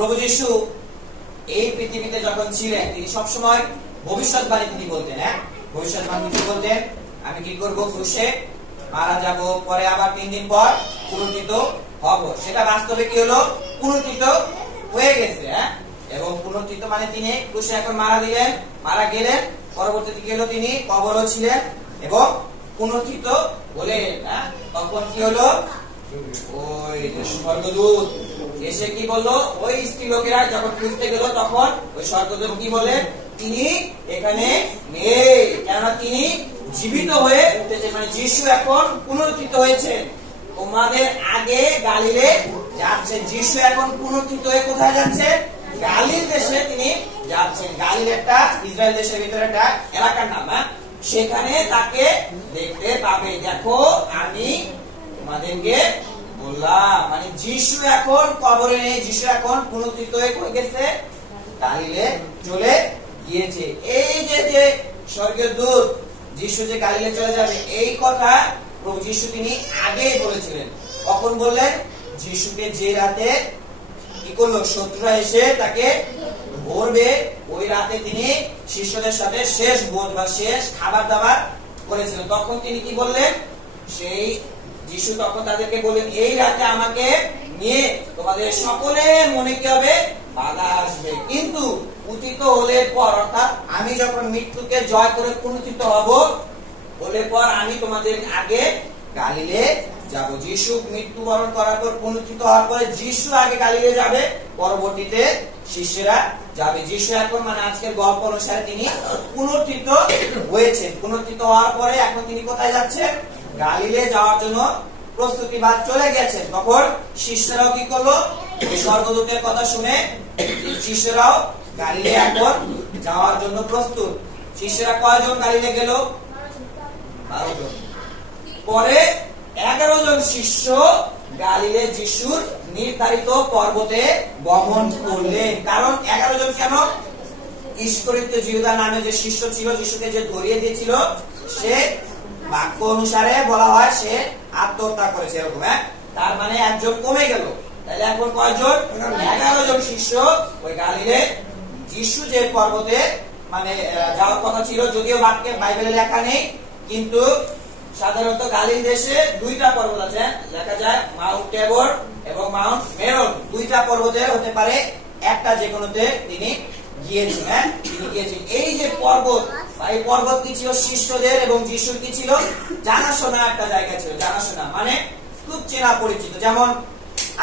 প্রভু যীশু এই পৃথিবীতে যখন ছিলেন তিনি সবসময় ভবিষ্যৎবাণী তিনি বলতেন। ভবিষ্যৎবাণী কি বলতেন? আমি কি করব? ক্রুশে মারা যাব, পরে আবার 3 দিন পর পুনরুত্থিত হব। সেটা বাস্তবে কি হলো? পুনরুত্থিত হয়ে গেছে। এবং পুনরুত্থিত মানে তিনি ক্রুশে এখন মারা গেলেন, পরবর্তীতে কি হলো? তিনি কবরও ছিলেন এবং পুনরুত্থিত হলেন। তখন কি হলো? ওই যে স্বর্গদূত এসে কি বললো? ওই স্ত্রী লোকেরা যখন খুঁজতে গেল তখন ওই স্বর্গদূত কি বলেন? তিনি এখানে নেই, কেননা তিনি জীবিত হয়ে উঠেছে, মানে যীশু এখন পুনরুত্থিত হয়েছে। তোমাদের আগে গালিলে যাচ্ছে, যীশু এখন পুনরুত্থিত হয়ে কোথায় যাচ্ছে? গালিল দেশে তিনি যাচ্ছেন। গালিল একটা ইসরায়েল দেশের ভিতরে একটা এলাকার নাম। সেখানে তাকে দেখতে পাবে। দেখো আমি তোমাদেরকে বললাম, মানে যীশু এখন কবরে নেই, যীশু এখন পুনরুত্থিত হয়ে কই গেছে? গালিলে চলে গিয়েছে। এই যে স্বর্গীয় দূত যীশু যে গালিলে চলে যাবে এই কথা প্রভু যীশু তিনি আগেই বলেছিলেন। কখন বললেন? যীশুকে যে রাতে কি করলো? শত্রুরা এসে তাকে ধরবে, ওই রাতে তিনি শিষ্যদের সাথে শেষ ভোজ বা শেষ খাবার দাবার করেছিলেন। তখন তিনি কি বললেন? সেই যীশু তখন তাদেরকে বললেন, এই রাতে আমাকে নিয়ে তোমাদের সকলের মনে কি হবে? বাধা আসবে, কিন্তু উত্থিত হলে পর, অর্থাৎ আমি যখন মৃত্যুকে জয় করে পুনরুত্থিত হব, হলে পর আমি তোমাদের আগে গালিলে যাব। যীশু মৃত্যুবরণ করার পর পুনরুত্থিত হওয়ার পরে যীশু আগে গালিলে যাবে, পরবর্তীতে শিষ্যরা যাবে। যীশু এখন মানে আজকের গল্প অনুসারে তিনি পুনরুত্থিত হয়েছেন। পুনরুত্থিত হওয়ার পরে এখন তিনি কোথায় যাচ্ছেন? গালিলে যাওয়ার জন্য প্রস্তুতি বাদ চলে গেছেন। তখন শিষ্যরাও কি করলো? স্বর্গদূতের কথা শুনে শিষ্যরাও গালিলে এখন যাওয়ার জন্য প্রস্তুত। শিষ্যরা কয়জন গালিলে গেল? 12 জন। পরে 11 জন শিষ্য গালিলে যিশুর নির্ধারিত পর্বতে গমন করলেন। কারণ 11 জন কেন? ইস্করিওত জিহুদা নামে যে শিষ্য ছিল, যিশুকে যে ধরিয়ে দিয়েছিল, সে বাক্য অনুসারে বলা হয় সে আত্মহত্যা করেছে, এরকম। তার মানে একজন কমে গেল। তাহলে এখন কয়জন? 11 জন শিষ্য ওই গালিলে যিশু যে পর্বতে মানে যাওয়ার কথা ছিল, যদিও বাক্যে বাইবেলে লেখা নেই, কিন্তু সাধারণত গালিল দেশে 2টা পর্বত আছে, লেখা যায় মাউন্ট ট্যাবর এবং মাউন্ট মেরন। 2টা পর্বতের হতে পারে একটা যে কোনোতে তিনি গিয়েছেন। এই যে পর্বত, এই পর্বত কি ছিল? শিষ্যদের এবং যিশুর কি ছিল? জানাশোনা একটা জায়গা ছিল। জানাশোনা মানে খুব চেনা পরিচিত। যেমন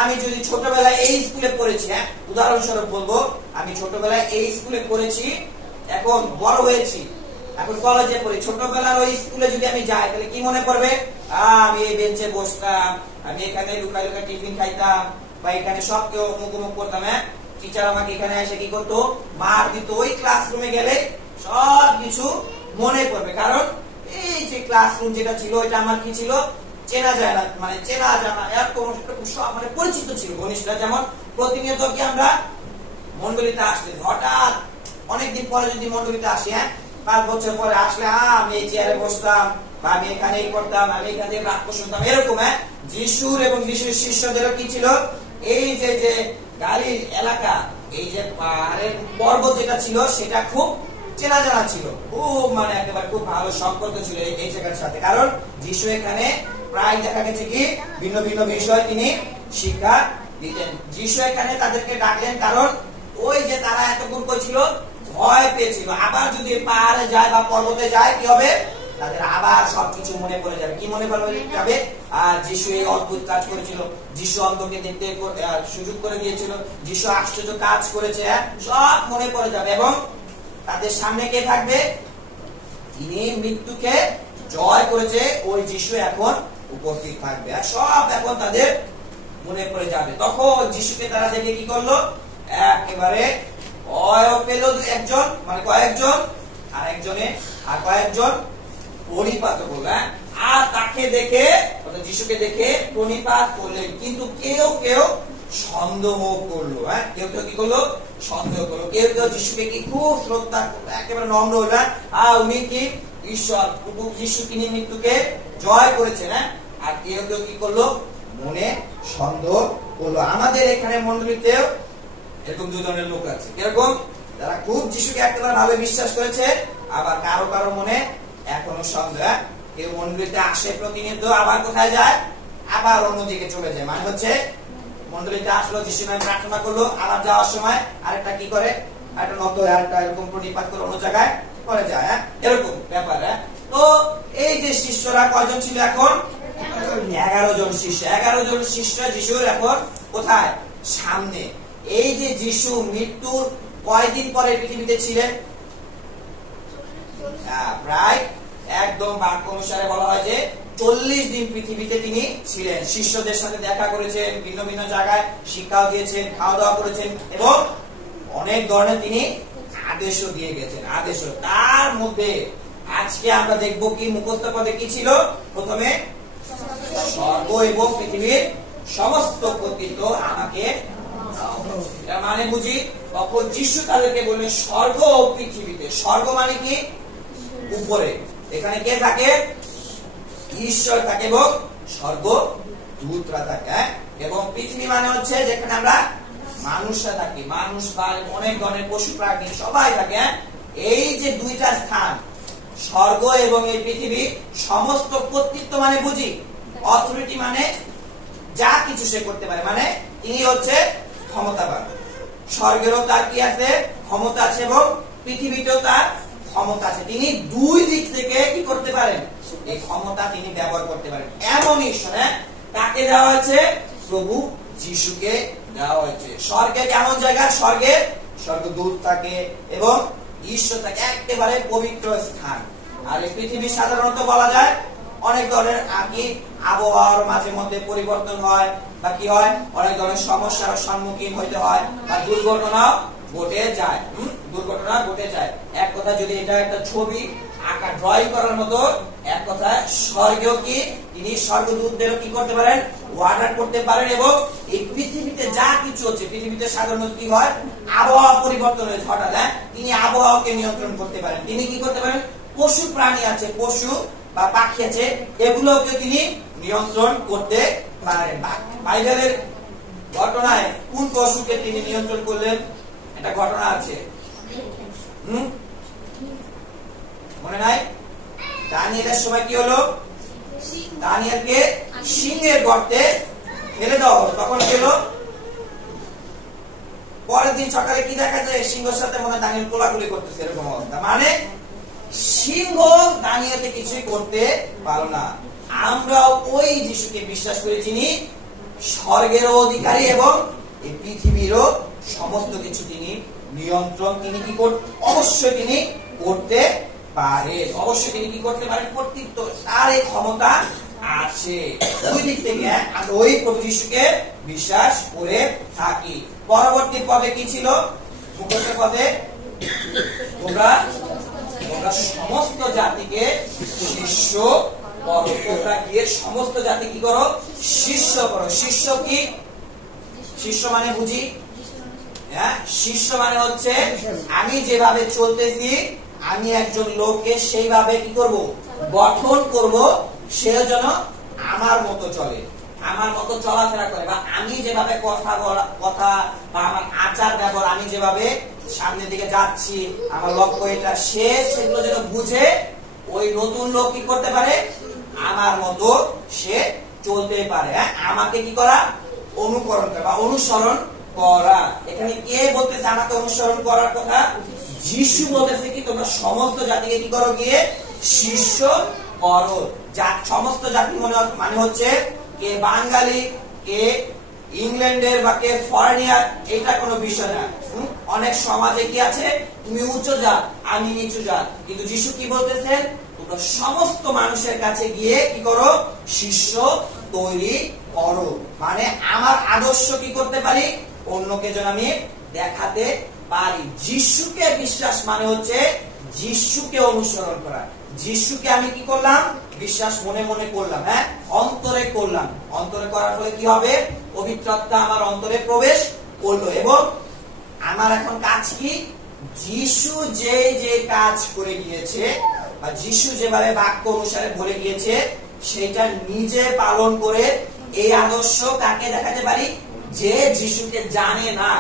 আমি যদি ছোটবেলায় এই স্কুলে পড়েছি, উদাহরণস্বরূপ বলবো, আমি ছোটবেলায় এই স্কুলে পড়েছি, এখন বড় হয়েছি, এখন কলেজে পড়ি, ছোটবেলার ওই স্কুলে যদি আমি যাই তাহলে কি মনে পড়বে? আমি এই বেঞ্চে বসতাম, আমি এখানে লুকাই লুকাই টিফিন খাইতাম, বা এখানে সব কেউ মুখোমুখ করতাম। টিচার আমাকে এখানে এসে কি করতো? মার দিত। ওই ক্লাসরুমে গেলে সব কিছু মনে পড়বে, কারণ এই যে ক্লাসরুম যেটা ছিল ওইটা আমার কি ছিল? চেনা যায় না, মানে চেনা জানা এরকম সব মানে পরিচিত ছিল, ঘনিষ্ঠ। যেমন প্রতিনিয়ত কি আমরা মন্ডলীতে আসলে, হঠাৎ অনেকদিন পরে যদি মন্ডলীতে আসি, 5 বছর পরে আসলে আমি এই চেয়ারে বসতাম, বা আমি এখানে এই করতাম, আমি এখানে বাক্য শুনতাম, এরকম। যিশুর এবং যিশুর শিষ্যদেরও কি ছিল? এই যে গালিল এলাকা, এই যে পাহাড়ের পর্বত যেটা ছিল সেটা খুব চেনা জানা ছিল, খুব মানে একেবারে খুব ভালো সম্পর্ক ছিল এই জায়গার সাথে। কারণ যিশু এখানে প্রায় দেখা গেছে কি ভিন্ন ভিন্ন বিষয় তিনি শিক্ষা দিতেন। যিশু এখানে তাদেরকে ডাকলেন কারণ ওই যে তারা এতক্ষণ ছিল ভয় পেয়েছিল, আবার যদি পাহাড়ে যায় বা পর্বতে যায় কি হবে? তাদের আবার সবকিছু মনে পড়ে যাবে। কি মনে পড়ে যাবে? আর যিশু এই অদ্ভুত কাজ করেছিল, যিশু অন্ধকে দেখতে সুযোগ করে দিয়েছিল, যিশু আশ্চর্য কাজ করেছে, সব মনে পড়ে যাবে। এবং তাদের সামনে কে থাকবে? তিনি মৃত্যুকে জয় করেছে ওই যিশু এখন উপস্থিত থাকবে, আর সব এখন তাদের মনে পড়ে যাবে। তখন যিশুকে তারা দেখে কি করলো? একেবারে ভয় পেল একজন, মানে কয়েকজন, আর কয়েকজন প্রণিপাত করল। আর তাকে দেখে, যিশুকে দেখে প্রণিপাত করলেন, কিন্তু কেউ কেউ সন্দেহ করলো। কেউ কেউ কি করলো? সন্দেহ করলো। কেউ কেউ যিশুকে কি খুব শ্রদ্ধা করলো, একেবারে নম্র হলো, উনি কি ঈশ্বর, যিশু তিনি মৃত্যুকে জয় করেছেন। আর কেউ কেউ কি করলো? মনে সন্দেহ করলো। আমাদের এখানে মন্ডলীতেও এরকম দুই ধরনের লোক আছে। এরকম যারা খুব যিশুকে একেবারে ভাবে বিশ্বাস করেছে, আবার কারো কারো মনে এখনো সন্দেহ। কেউ মন্দিরে আসে প্রতিনিয়ত, আবার কোথায় যায়, আবার অন্যদিকে চলে যায়। মানে হচ্ছে মন্দিরে আসলো, যিশু নামে প্রার্থনা করলো, আবার যাওয়ার সময় আরেকটা কি করে, আরেকটা নত আরেকটা এরকম প্রণিপাত করে অন্য জায়গায় করে যায়। এরকম ব্যাপার। তো এই যে শিষ্যরা কয়জন ছিল এখন? 11 জন শিষ্য। 11 জন শিষ্য যিশুর এখন কোথায়? সামনে। এই যে যিশু মৃত্যুর কয়দিন পরে পৃথিবীতে ছিলেন? প্রায় একদম বাক্য অনুসারে বলা হয় যে 40 দিন পৃথিবীতে তিনি ছিলেন। শিষ্যদের সাথে দেখা করেছেন, ভিন্ন ভিন্ন জায়গায় শিক্ষাও দিয়েছেন, খাওয়া দাওয়া করেছেন এবং অনেক ধরনের তিনি আদেশও দিয়ে গেছেন। আদেশ, তার মধ্যে আজকে আমরা দেখব কি মুখস্থ পদে কি ছিল? প্রথমে স্বর্গ এবং পৃথিবীর সমস্ত কর্তৃত্ব আমাকে। মানে বুঝি তখন যিশু তাদেরকে বললেন স্বর্গ ও পৃথিবীতে। স্বর্গ মানে কি? উপরে। এখানে কে থাকে? ঈশ্বর থাকে এবং স্বর্গ দূতরা থাকে। এবং পৃথিবী মানে হচ্ছে যেখানে আমরা মানুষরা থাকি, মানুষ বা অনেক ধরনের পশু প্রাণী সবাই থাকে। এই যে দুইটা স্থান, স্বর্গ এবং এই পৃথিবী, সমস্ত কর্তৃত্ব মানে বুঝি অথরিটি, মানে যা কিছু সে করতে পারে, মানে তিনি হচ্ছে ক্ষমতাবান। স্বর্গেরও তার কি আছে? ক্ষমতা আছে এবং পৃথিবীতেও তার ক্ষমতা আছে। তিনি দুই দিক থেকে কি করতে পারেন? এই ক্ষমতা তিনি ব্যবহার করতে পারেন। এমন ঈশ্বর কাকে দেওয়া হয়েছে? প্রভু যিশুকে দেওয়া হয়েছে। স্বর্গে কেমন জায়গা? স্বর্গে স্বর্গদূত থাকে এবং ঈশ্বর থাকে, একেবারে পবিত্র স্থান। আর এই পৃথিবী সাধারণত বলা যায় অনেক ধরনের আবহাওয়ার মাঝে মধ্যে পরিবর্তন হয়, বা কি হয়, অনেক ধরনের সমস্যার সম্মুখীন হইতে হয়, বা দুর্ঘটনাও ঘটে যায়। দুর্ঘটনা ঘটে যায়। এক কথা, যদি এটা একটা ছবি আঁকা ড্রয়িং করার মতো, এক কথা স্বর্গীয় কি তিনি স্বর্গদূতদেরও কি করতে পারেন? অর্ডার করতে পারেন। এবং এই পৃথিবীতে যা কিছু হচ্ছে, পৃথিবীতে সাধারণত কি হয়, আবহাওয়া পরিবর্তন হয়েছে হঠাৎ, তিনি আবহাওয়াকে নিয়ন্ত্রণ করতে পারেন। তিনি কি করতে পারেন? পশু প্রাণী আছে, পশু বা পাখি আছে, এগুলোকে তিনি নিয়ন্ত্রণ করতে পারেন। বাইবেলের ঘটনায় কোন পশুকে তিনি নিয়ন্ত্রণ করলেন? একটা ঘটনা আছে, মনে নাই? দানিয়েলের সময় কি হলো? দানিয়েলকে সিংহের গর্তে ফেলে দেওয়া হলো। তখন কি হলো? পরের দিন সকালে কি দেখা যায়? সিংহের সাথে মনে দানিয়েল কোলাকুলি করতেছে, এরকম অবস্থা। মানে সিংহ দানিয়েলকে কিছুই করতে পারলো না। আমরা ওই যিশুকে বিশ্বাস করি, যিনি স্বর্গেরও অধিকারী এবং এই পৃথিবীরও সমস্ত কিছু তিনি নিয়ন্ত্রণ। তিনি কি অবশ্যই তিনি করতে পারেন। অবশ্যই তিনি কি করতে পারেন? কর্তৃত্ব, তার এই ক্ষমতা আছে। ওই দিক থেকে আমরা ওই প্রভু যিশুকে বিশ্বাস করে থাকি। পরবর্তী পদে কি ছিল? মুখস্থ পদে তোমরা সমস্ত জাতিকে শিষ্য করো। তোমরা গিয়ে সমস্ত জাতি কি করো? শিষ্য করো। শিষ্য কি? শিষ্য মানে বুঝি, শিষ্য মানে হচ্ছে আমি যেভাবে চলতেছি, আমি একজন লোককে সেইভাবে কি করব? গঠন করব, সে যেন আমার মতো চলে, আমার মতো চলাফেরা করে, বা আমি যেভাবে কথা বা আমার আচার ব্যবহার, আমি যেভাবে সামনের দিকে যাচ্ছি, আমার লক্ষ্য এটা, সে সেগুলো যেন বুঝে ওই নতুন লোক কি করতে পারে? আমার মতো সে চলতে পারে। আমাকে কি করা? অনুকরণ করা বা অনুসরণ করা। এখানে কে বলতেছে আমাকে অনুসরণ করার কথা? যিশু বলতেছে কি তোমরা সমস্ত জাতিকে কি করো? গিয়ে শিষ্য করো। সমস্ত জাতি মানে হচ্ছে কে বাঙালি, কে ইংল্যান্ডের, বা কে ফরেনিয়ার, এটা কোনো বিষয় না। অনেক সমাজে কি আছে, তুমি উচ্চ জাত, আমি নিচু জাত। কিন্তু যিশু কি বলতেছেন? তোমরা সমস্ত মানুষের কাছে গিয়ে কি করো? শিষ্য তৈরি করো। মানে আমার আদর্শ কি করতে পারি? অন্যকে যেন আমি দেখাতে পারি। যিশুকে বিশ্বাস মানে হচ্ছে যিশুকে অনুসরণ করা। যিশুকে আমি কি করলাম? বিশ্বাস মনে মনে করলাম, অন্তরে করলাম। অন্তরে করার ফলে কি হবে? পবিত্র আত্মা আমার অন্তরে প্রবেশ করলো। এবং আমার এখন কাজ কি? যিশু যে যে কাজ করে গিয়েছে, বা যিশু যেভাবে বাক্য অনুসারে বলে গিয়েছে, সেটা নিজে পালন করে এই আদর্শ কাকে দেখাতে পারি? যে যিশুকে জানে না,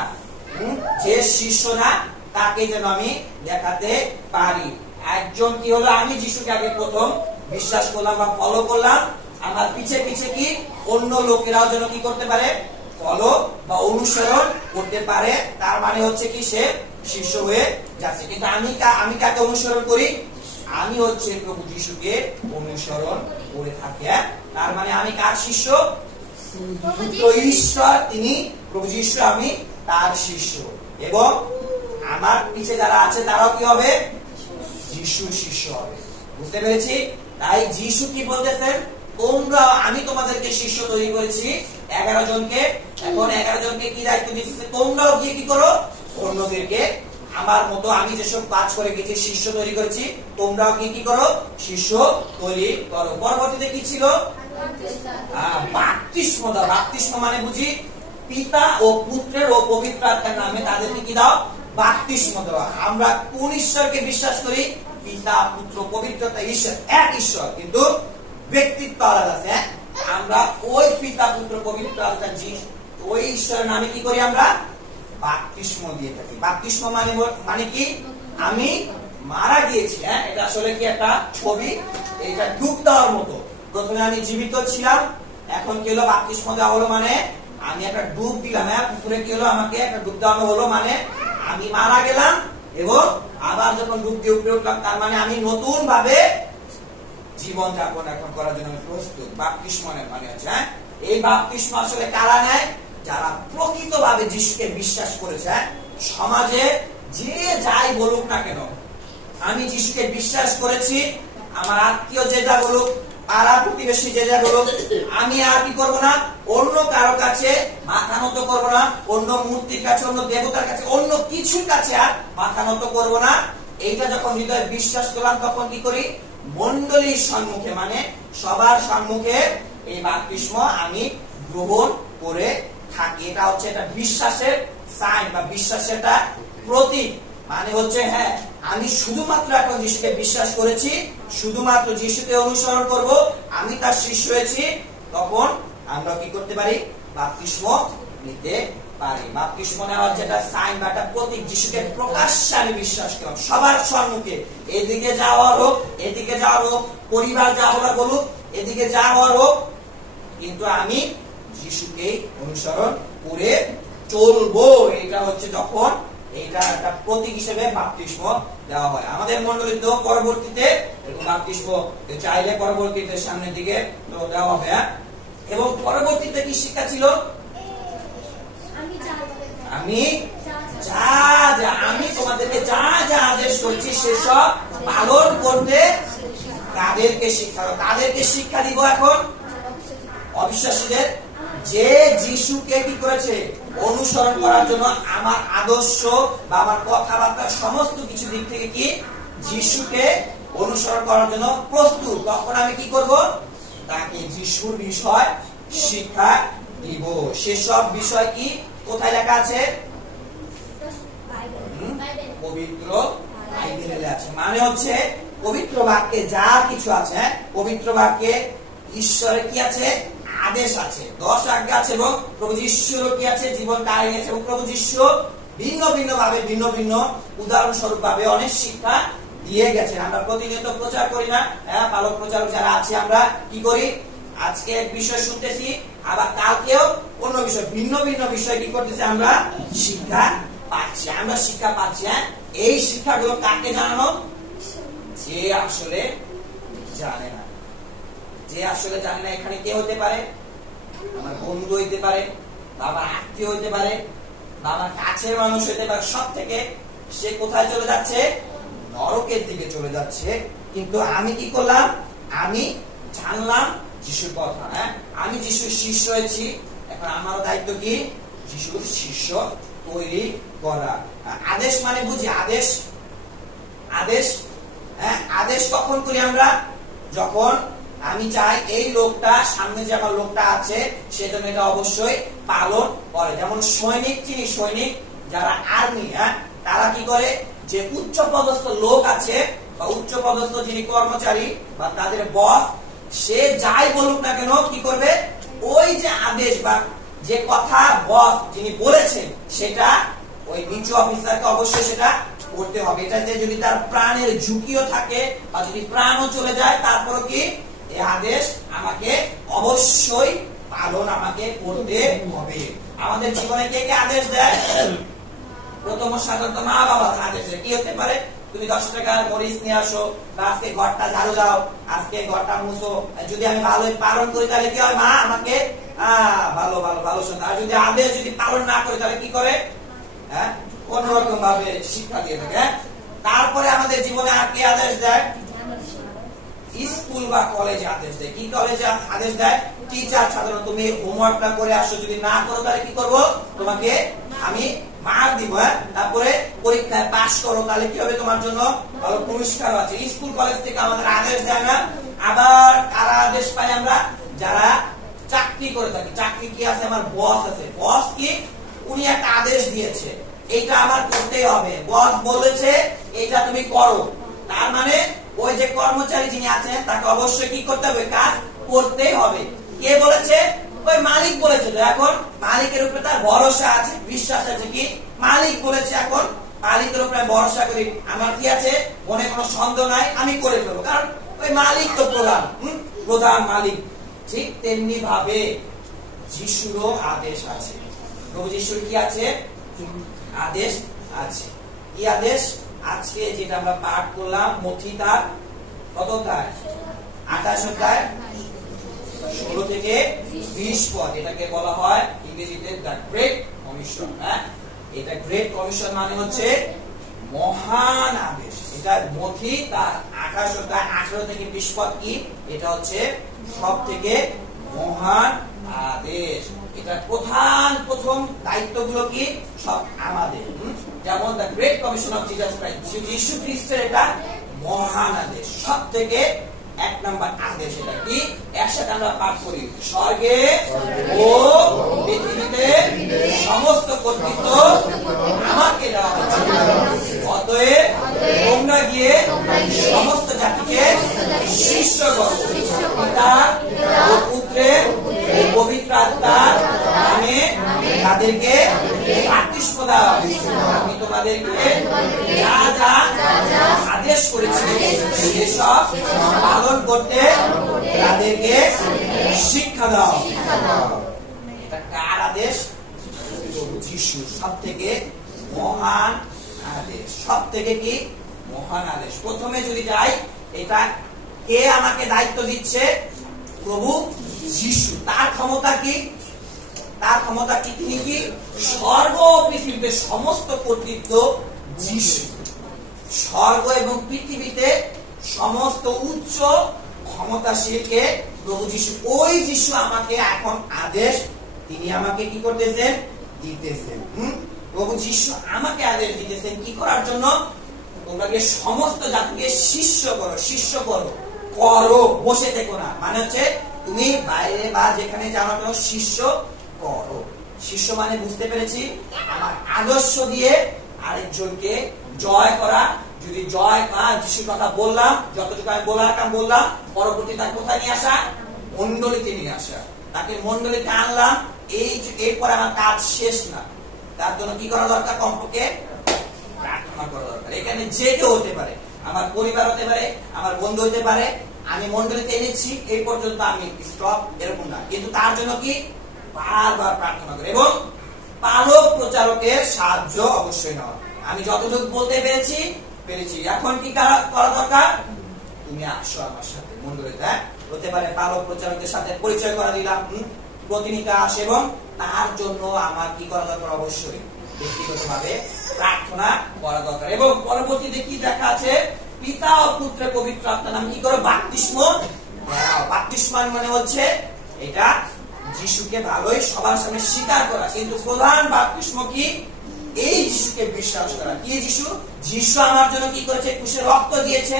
যে শিষ্য না তাকে যেন আমি দেখাতে পারি। একজন কি হলো, আমি যিশুকে আগে প্রথম বিশ্বাস করলাম বা ফলো করলাম, আমার পিছে পিছে কি অন্য লোকেরাও যেন কি করতে পারে, ফলো বা অনুসরণ করতে পারে। তার মানে হচ্ছে কি সে শিষ্য হয়ে যাচ্ছে। কিন্তু আমি কাকে অনুসরণ করি? আমি হচ্ছে প্রভু যিশুকে অনুসরণ করে থাকি। তার মানে আমি কার শিষ্য? ঈশ্বর তিনি প্রভু যিশু, আমি তার শিষ্য। এবং আমার পিছে যারা আছে তারাও কি হবে? যিশুর শিষ্য হবে। বুঝতে পেরেছি? তাই যিশু কি বলতেছেন, তোমরা, আমি তোমাদেরকে শিষ্য তৈরি করেছি 11 জনকে। এখন 11 জনকে কি দায়িত্ব দিয়েছে? তোমরাও গিয়ে কি করো, অন্যদেরকে আমার মতো আমি যেসব কাজ করে গেছি, শিষ্য তৈরি করেছি, তোমরাও গিয়ে কি করো, শিষ্য তৈরি করো। পরবর্তীতে কি ছিল? বাপ্তিস্ম দাও। বাপ্তিস্ম মানে বুঝি পিতা ও পুত্রের ও পবিত্র আত্মার নামে তাদেরকে কি দাও? বাপ্তিস্ম দেওয়া। আমরা কোন ঈশ্বরকে বিশ্বাস করি? পিতা, পুত্র, পবিত্রতা, ঈশ্বর এক ঈশ্বর, কিন্তু ব্যক্তিত্ব আলাদা আছে। আমরা ওই পিতা, পুত্র, পবিত্র আত্মা ওই ঈশ্বরের নামে কি করি? আমরা বাপ্তিস্ম দিয়ে থাকি। বাপ্তিস্ম মানে কি? আমি মারা গিয়েছি। এটা আসলে কি একটা ছবি, এটা ডুব দেওয়ার মতো। প্রথমে আমি জীবিত ছিলাম, এখন কি হলো, বাপ্তিস্ম দেওয়া হলো মানে আমি একটা ডুব দিলাম। পুকুরে কি হলো, আমাকে একটা ডুব দেওয়া হলো মানে আমি মারা গেলাম এবং আবার যখন ডুব দিয়ে উপরে উঠলাম, তার মানে আমি নতুন ভাবে জীবন যাপন এখন করার জন্য প্রস্তুত। বাপ্তিস্ম মানে হচ্ছে, এই বাপ্তিস্ম আসলে কারা নেয়? যারা প্রকৃতভাবে যিশুকে বিশ্বাস করেছে। সমাজে যে যাই বলুক না কেন, আমি যিশুকে বিশ্বাস করেছি, আমার আত্মীয় যে যা বলুক, পাড়া প্রতিবেশী যে যা বলুক, আমি আর কি করবো না, অন্য কারো কাছে মাথা নত করবো না, অন্য মূর্তির কাছে, অন্য দেবতার কাছে, অন্য কিছুর কাছে আর মাথা নত করবো না। এইটা যখন হৃদয়ে বিশ্বাস করলাম, তখন কি করি? মণ্ডলীর সম্মুখে, মানে সবার সম্মুখে এই বাপ্তিস্ম আমি গ্রহণ করে থাকি। এটা হচ্ছে একটা বিশ্বাসের সাইন বা বিশ্বাসের একটা প্রতীক। মানে হচ্ছে, হ্যাঁ, আমি শুধুমাত্র এখন যিশুকে বিশ্বাস করেছি, শুধুমাত্র যিশুকে অনুসরণ করব, আমি তার শিষ্য হয়েছি। তখন আমরা কি করতে পারি? বাপ্তিস্ম নিতে পারি। বাপ্তিস্ম নেওয়ার যেটা সাইন বা একটা প্রতীক, যিশুকে প্রকাশ্যে আমি বিশ্বাস করলাম সবার সম্মুখে। এদিকে যাওয়ার হোক, এদিকে যাওয়ার হোক, পরিবার যা বলার বলুক, এদিকে যাওয়ার হোক, কিন্তু আমি যিশুকে অনুসরণ করে চলবো। এটা হচ্ছে যখন এটা একটা প্রতীক হিসেবে বাপ্তিস্ম দেওয়া হয়। আমাদের মণ্ডলীতে পরবর্তীতে বাপ্তিস্ম চাইলে পরবর্তীতে সামনের দিকে দেওয়া হবে। এবং পরবর্তীতে কি শিক্ষা ছিল? আমি তোমাদেরকে যা যা আদেশ করছি সেসব পালন করতে তাদেরকে শিক্ষা দাও। তাদেরকে শিক্ষা দিব এখন অবিশ্বাসীদের, যে যিশুকে কি করেছে অনুসরণ করার জন্য আমার আদর্শ বা আমার কথাবার্তা সমস্ত কিছু দিক থেকে কি যিশুকে অনুসরণ করার জন্য প্রস্তুত। তখন আমি কি করব? তাকে যিশুর বিষয় শিক্ষা দিব। সেসব বিষয় কি কোথায় লেখা আছে? পবিত্র বাইবেলে আছে। মানে হচ্ছে পবিত্র বাক্যে যা কিছু আছে, পবিত্র বাক্যে ঈশ্বরের কি আছে? আদেশ আছে, 10 আজ্ঞা আছে, এবং প্রভু যিশুর কি আছে? জীবন কাহিনী আছে। এবং প্রভু যিশু ভিন্ন ভিন্ন ভাবে, ভিন্ন ভিন্ন উদাহরণস্বরূপ ভাবে অনেক শিক্ষা দিয়ে গেছেন। আমরা প্রতিনিয়ত প্রচার করি না? পালক প্রচারক যারা আছে, আমরা কি করি? আজকে এক বিষয় শুনতেছি, আবার কালকেও অন্য বিষয়, ভিন্ন ভিন্ন বিষয় কি করতেছি? আমরা শিক্ষা পাচ্ছি। আমরা শিক্ষা পাচ্ছি। এই শিক্ষাগুলো কাকে জানানো? যে আসলে জানে না। যে আসলে জানে না, এখানে কে হতে পারে? আমার বন্ধু হইতে পারে, বাবার আত্মীয় হইতে পারে, বাবার কাছের মানুষ হইতে পারে। সব থেকে সে কোথায় চলে যাচ্ছে? নরকের দিকে চলে যাচ্ছে। কিন্তু আমি কি করলাম? আমি জানলাম যিশুর কথা। আমি যিশুর শিষ্য হয়েছি। এখন আমার দায়িত্ব কি? যিশুর শিষ্য তৈরি করা। আদেশ মানে বুঝি আদেশ। আদেশ আদেশ কখন করি আমরা? যখন আমি চাই এই লোকটা, সামনে যে আমার লোকটা আছে, সেজন্য এটা অবশ্যই পালন করে। যেমন সৈনিক, চিনি সৈনিক যারা আর্মি, তারা কি করে? যে উচ্চ পদস্থ লোক আছে বা উচ্চ পদস্থ যিনি কর্মচারী বা তাদের বস, সে যাই বলুক না কেন, কি করবে? ওই যে আদেশ বা যে কথা বস যিনি বলেছেন সেটা ওই নিচু অফিসারকে অবশ্যই সেটা করতে হবে। এটাতে যদি তার প্রাণের ঝুঁকিও থাকে বা যদি প্রাণও চলে যায়, তারপরও কি এই আদেশ আমাকে অবশ্যই পালন আমাকে করতে হবে। আমাদের জীবনে কে কে আদেশ দেয়? প্রথম সাধারণত মা বাবা আদেশ দেয়। কি হতে পারে? তুমি 10 টাকার মরিচ নিয়ে আসো, বা আজকে ঘরটা ঝাড়ু দাও, আজকে ঘরটা মুছো। যদি আমি ভালোই পালন করি তাহলে কি হয়? মা আমাকে ভালো ভালো ভালো শুনতে। আর যদি আদেশ যদি পালন না করে তাহলে কি করে? হ্যাঁ, অন্যরকম ভাবে শিক্ষা দিয়ে থাকে। তারপরে আমাদের জীবনে আর কি আদেশ দেয়? স্কুল বা কলেজে আদেশ দেয়। কি কলেজে আদেশ দেয়? টিচার সাধারণত তুমি হোমওয়ার্কটা করে আসো, যদি না করো তাহলে কি করব? তোমাকে আমি মার দিব। তারপরে পরীক্ষায় পাস করো, তাহলে কি হবে? তোমার জন্য ভালো পুরস্কার আছে। স্কুল কলেজ থেকে আমাদের আদেশ দেয় না। আবার কারা আদেশ পাই আমরা? যারা চাকরি করে থাকি। চাকরি কি আছে? আমার বস আছে। বস কি? উনি একটা আদেশ দিয়েছে, এইটা আমার করতেই হবে। বস বলেছে এইটা তুমি করো, তার মানে ওই যে কর্মচারী যিনি আছেন তাকে অবশ্যই কি করতে হবে? কাজ করতেই হবে। কে বলেছে? ওই মালিক বলেছে। তো এখন মালিকের উপরে তার ভরসা আছে, বিশ্বাস আছে। কি মালিক বলেছে, এখন মালিকের উপরে ভরসা করি। আমার কি আছে? মনে কোনো সন্দেহ নাই, আমি করে ফেলবো, কারণ ওই মালিক তো প্রধান, প্রধান মালিক। ঠিক তেমনি ভাবে যিশুরও আদেশ আছে। প্রভু যিশুর কি আছে? আদেশ আছে। কি আদেশ? আজকে যেটা আমরা পাঠ করলাম, মথি তার কত অধ্যায়? 28 অধ্যায় 16 থেকে 20 পদ। এটাকে বলা হয় ইংরেজিতে দ্য গ্রেট কমিশন। হ্যাঁ, এটা গ্রেট কমিশন মানে হচ্ছে মহান আদেশ। এটা মথি তার 28 অধ্যায় 18 থেকে 20 পদ। কি এটা হচ্ছে সব থেকে মহান আদেশ। এটা প্রথম দায়িত্বগুলো কি সব আমাদের। যেমন the great commission of Jesus Christ, যীশু খ্রিস্টের এটা মহান আদেশ, সব থেকে 1 নম্বর আদেশ। এটা কি? একসাথে আমরা পাঠ করি। স্বর্গে ও পৃথিবীতে সমস্ত কর্তৃত্ব আমাকে দেওয়া হয়েছে। অতএব তোমরা গিয়ে সমস্ত জাতিকে শিষ্য করো, পিতা ও পুত্রের ও পবিত্র আত্মার নামে তাদেরকে বাপ্তিস্ম দাও। আমি তোমাদেরকে যা যা আদেশ করেছি সেসব পালন করতে তাদেরকে শিক্ষা দাও। এটা কার আদেশ? যিশু। সব থেকে মহান আদেশ, সব থেকে কি মহান আদেশ। প্রথমে যদি যাই, এটা কে আমাকে দায়িত্ব দিচ্ছে? প্রভু যিশু। তার ক্ষমতা কি? তার ক্ষমতা কি? তিনি কি স্বর্গ ও পৃথিবীতে সমস্ত কর্তৃত্ব যিশু। স্বর্গ এবং পৃথিবীতে সমস্ত উচ্চ ক্ষমতাশীলকে প্রভু যিশু। ওই যিশু আমাকে এখন আদেশ তিনি আমাকে কি করতেছেন? দিতেছেন। প্রভু যিশু আমাকে আদেশ দিতেছেন কি করার জন্য? তোমরা সমস্ত জাতিকে শিষ্য করো। শিষ্য করো, করো, বসে থেকো না। মানে হচ্ছে তুমি বাইরে বা যেখানে যাও না, শিষ্য করো। শিষ্য মানে বুঝতে পেরেছি আমার আদর্শ দিয়ে আরেকজনকে জয় করা। যদি জয় যিশুর কথা বললাম, যতটুকু আমি বললাম, পরবর্তী তার কোথায় নিয়ে আসা? মন্ডলীতে নিয়ে আসা। তাকে মন্ডলীতে আনলাম। এরপরে আমার কাজ শেষ না। তার জন্য কি করা দরকার? কমপক্ষে প্রার্থনা করা দরকার। এখানে যে কেউ হতে পারে, আমার পরিবার হতে পারে, আমার বন্ধু হতে পারে। আমি মন্ডলীতে এনেছি, এই পর্যন্ত আমি স্টপ, এরকম না। কিন্তু তার জন্য কি বারবার প্রার্থনা করে এবং পালক প্রচারকের সাহায্য অবশ্যই নেওয়া। আমি যতটুকু বলতে পেরেছি, এখন কি করা দরকার? তুমি আসো আমার সাথে মন্ডলীতে। হতে পারে পালক প্রচারকের সাথে পরিচয় করা দিলাম, প্রতিনিধি আসে, এবং তার জন্য আমার কি করা দরকার? অবশ্যই ব্যক্তিগতভাবে প্রার্থনা করা দরকার। এবং পরবর্তীতে কি দেখা আছে? পিতা ও পুত্রের পবিত্র আত্মার নামে কি করো? বাপ্তিস্ম দাও। বাপ্তিস্ম মানে হচ্ছে এটা যিশুকে ভালোই সবার সামনে স্বীকার করা। কিন্তু প্রধান বাপ্তিস্ম কি? এই যিশুকে বিশ্বাস করা। কি যিশু? যিশু আমার জন্য কি করেছে? ক্রুশে রক্ত দিয়েছে।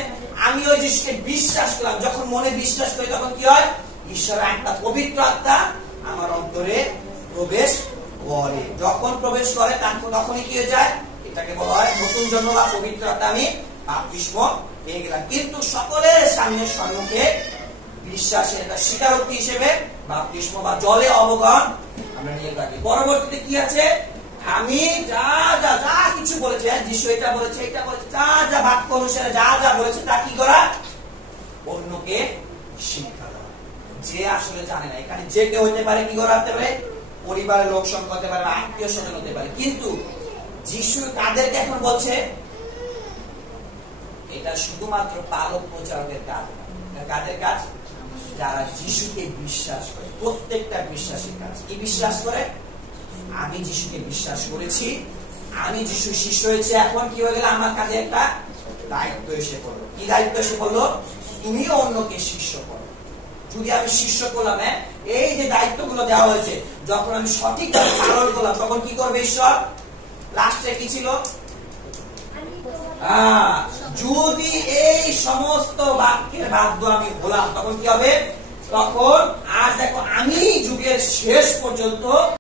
আমি ওই যিশুকে বিশ্বাস করলাম। যখন মনে বিশ্বাস করি তখন কি হয়? ঈশ্বরের একটা পবিত্র আত্মা আমার অন্তরে প্রবেশ করে। যখন প্রবেশ করে তখনই কি হয়ে যায়? এটাকে বলা হয় নতুন জন্ম বা পবিত্র আত্মা। আমি বাপ্তিস্ম পেয়ে গেলাম। কিন্তু সকলের সামনে সম্মুখে বিশ্বাসের একটা স্বীকারোক্তি হিসেবে বাপ্তিস্ম বা জলে অবগাহন আমরা নিয়ে থাকি। পরবর্তীতে কি আছে? আমি যা যা যা কিছু বলেছে, যিশু এটা বলেছে এটা বলেছে, যা যা বাক্য অনুসারে যা যা বলেছে তা কি করা, অন্যকে শিক্ষা দেওয়া। যে আসলে জানে না, এখানে যে কেউ হতে পারে, কি করাতে পারে, পরিবারের লোক সংখ্যা হতে পারে, আত্মীয় স্বজন হতে পারে, কিন্তু যিশু তাদেরকে এখন বলছে এটা শুধুমাত্র পালক প্রচারকের কাজ। কাদের কাজ? যারা যিশুকে বিশ্বাস করে, প্রত্যেকটা বিশ্বাসীর কাজ। কি বিশ্বাস করে? আমি যিশুকে বিশ্বাস করেছি, আমি যিশুর শিষ্য হয়েছি, এখন কি হয়ে গেল, আমার কাছে একটা দায়িত্ব এসে পড়লো। কি দায়িত্ব এসে পড়লো? তুমিও অন্যকে শিষ্য করো। যদি আমি শিষ্য করলাম, এই যে দায়িত্বগুলো দেওয়া হয়েছে, যখন আমি সঠিকভাবে পালন করলাম, তখন কি করবে ঈশ্বর? লাস্টে কি ছিল? যদি এই সমস্ত বাক্যের বাধ্য আমি হলাম, তখন কি হবে? তখন আজ দেখো, আমি যুগের শেষ পর্যন্ত